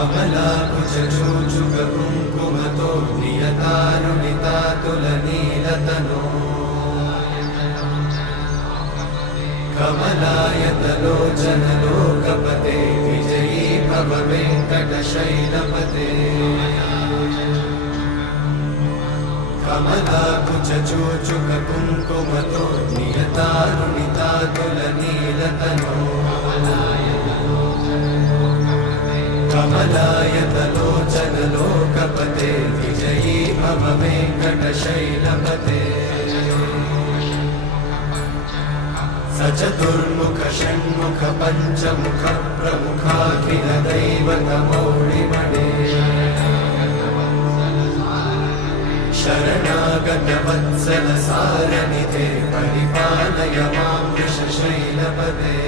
कमलाकुचूचुककुङ्कुमतो नियतारुणितातुलनीलतनो कमलायतलोचनलोकपते विजयी भव वेङ्कटशैलपते कमलाकुचूचुककुङ्कुमतो नियतारुणितातुलनीलतनो कमलायतलोचनलोकपते विजयी भव वेङ्कटशैलपते सचतुर्मुख षण्मुख पञ्चमुख प्रमुखाखिल दैवतमौळिमणे शरणागत वत्सल सारनिधे परिपालय मां वृषशैलपते